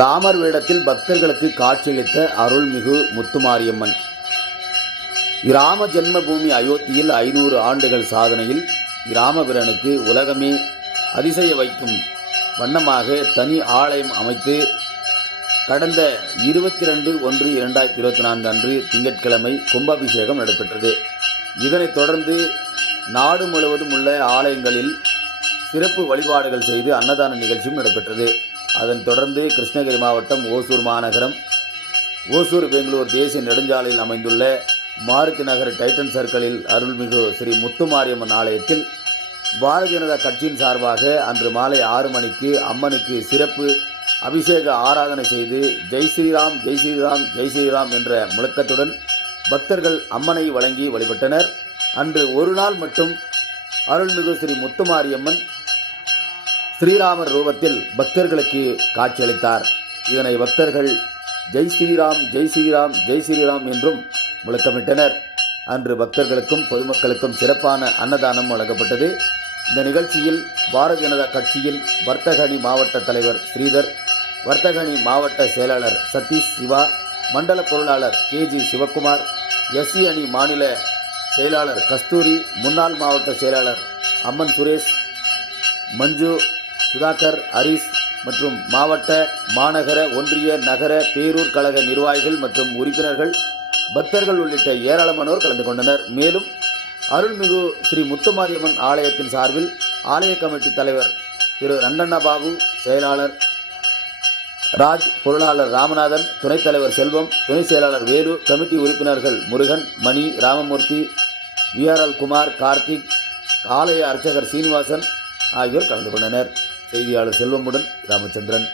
ராமர் வேடத்தில் பக்தர்களுக்கு காட்சியளித்த அருள்மிகு முத்துமாரியம்மன். இராம ஜென்மபூமி அயோத்தியில் 500 ஆண்டுகள் சாதனையில் இராமபிரானுக்கு உலகமே அதிசய வைக்கும் வண்ணமாக தனி ஆலயம் அமைத்து கடந்த 22/1/2024 அன்று திங்கட்கிழமை கும்பாபிஷேகம் நடைபெற்றது. இதனைத் தொடர்ந்து நாடு முழுவதும் உள்ள ஆலயங்களில் சிறப்பு வழிபாடுகள் செய்து அன்னதான நிகழ்ச்சியும் நடைபெற்றது. அதன் தொடர்ந்து கிருஷ்ணகிரி மாவட்டம் ஓசூர் மாநகரம் ஓசூர் பெங்களூர் தேசிய நெடுஞ்சாலையில் அமைந்துள்ள மாருதி நகர் டைட்டன் சர்க்கிளில் அருள்மிகு ஸ்ரீ முத்துமாரியம்மன் ஆலயத்தில் பாரதிய ஜனதா கட்சியின் சார்பாக அன்று மாலை 6 மணிக்கு அம்மனுக்கு சிறப்பு அபிஷேக ஆராதனை செய்து ஜெய் ஸ்ரீராம் ஜெய் ஸ்ரீராம் ஜெய் ஸ்ரீராம் என்ற முழக்கத்துடன் பக்தர்கள் அம்மனை வழங்கி வழிபட்டனர். அன்று ஒரு நாள் மட்டும் அருள்மிகு ஸ்ரீ முத்துமாரியம்மன் ஸ்ரீராமர் ரூபத்தில் பக்தர்களுக்கு காட்சியளித்தார். இதனை பக்தர்கள் ஜெய் ஸ்ரீராம் ஜெய் ஸ்ரீராம் ஜெய் ஸ்ரீராம் என்றும் முழக்கமிட்டனர். அன்று பக்தர்களுக்கும் பொதுமக்களுக்கும் சிறப்பான அன்னதானம் வழங்கப்பட்டது. இந்த நிகழ்ச்சியில் பாரதிய ஜனதா கட்சியின் வர்த்தக அணி மாவட்ட தலைவர் ஸ்ரீதர், வர்த்தக அணி மாவட்ட செயலாளர் சதீஷ் சிவா, மண்டல பொருளாளர் கேஜி சிவக்குமார், எஸ்சி அணி மாநில செயலாளர் கஸ்தூரி, முன்னாள் மாவட்ட செயலாளர் அம்மன் சுரேஷ், மஞ்சு, சுதாகர், ஹரிஸ் மற்றும் மாவட்ட, மாநகர, ஒன்றிய, நகர, பேரூர் கழக நிர்வாகிகள் மற்றும் உறுப்பினர்கள், பக்தர்கள் உள்ளிட்ட ஏராளமானோர் கலந்து கொண்டனர். மேலும் அருள்மிகு ஸ்ரீ முத்துமாரியம்மன் ஆலயத்தின் சார்பில் ஆலய கமிட்டி தலைவர் திரு ரங்கண்ணா பாபு, செயலாளர் ராஜ், பொருளாளர் ராமநாதன், துணைத் தலைவர் செல்வம், துணை செயலாளர் வேலு, கமிட்டி உறுப்பினர்கள் முருகன், மணி, ராமமூர்த்தி, விஆர்எல் குமார், கார்த்திக், ஆலய அர்ச்சகர் சீனிவாசன் ஆகியோர் கலந்து கொண்டனர். செய்தியாளர் செல்வமுடன் ராமச்சந்திரன்.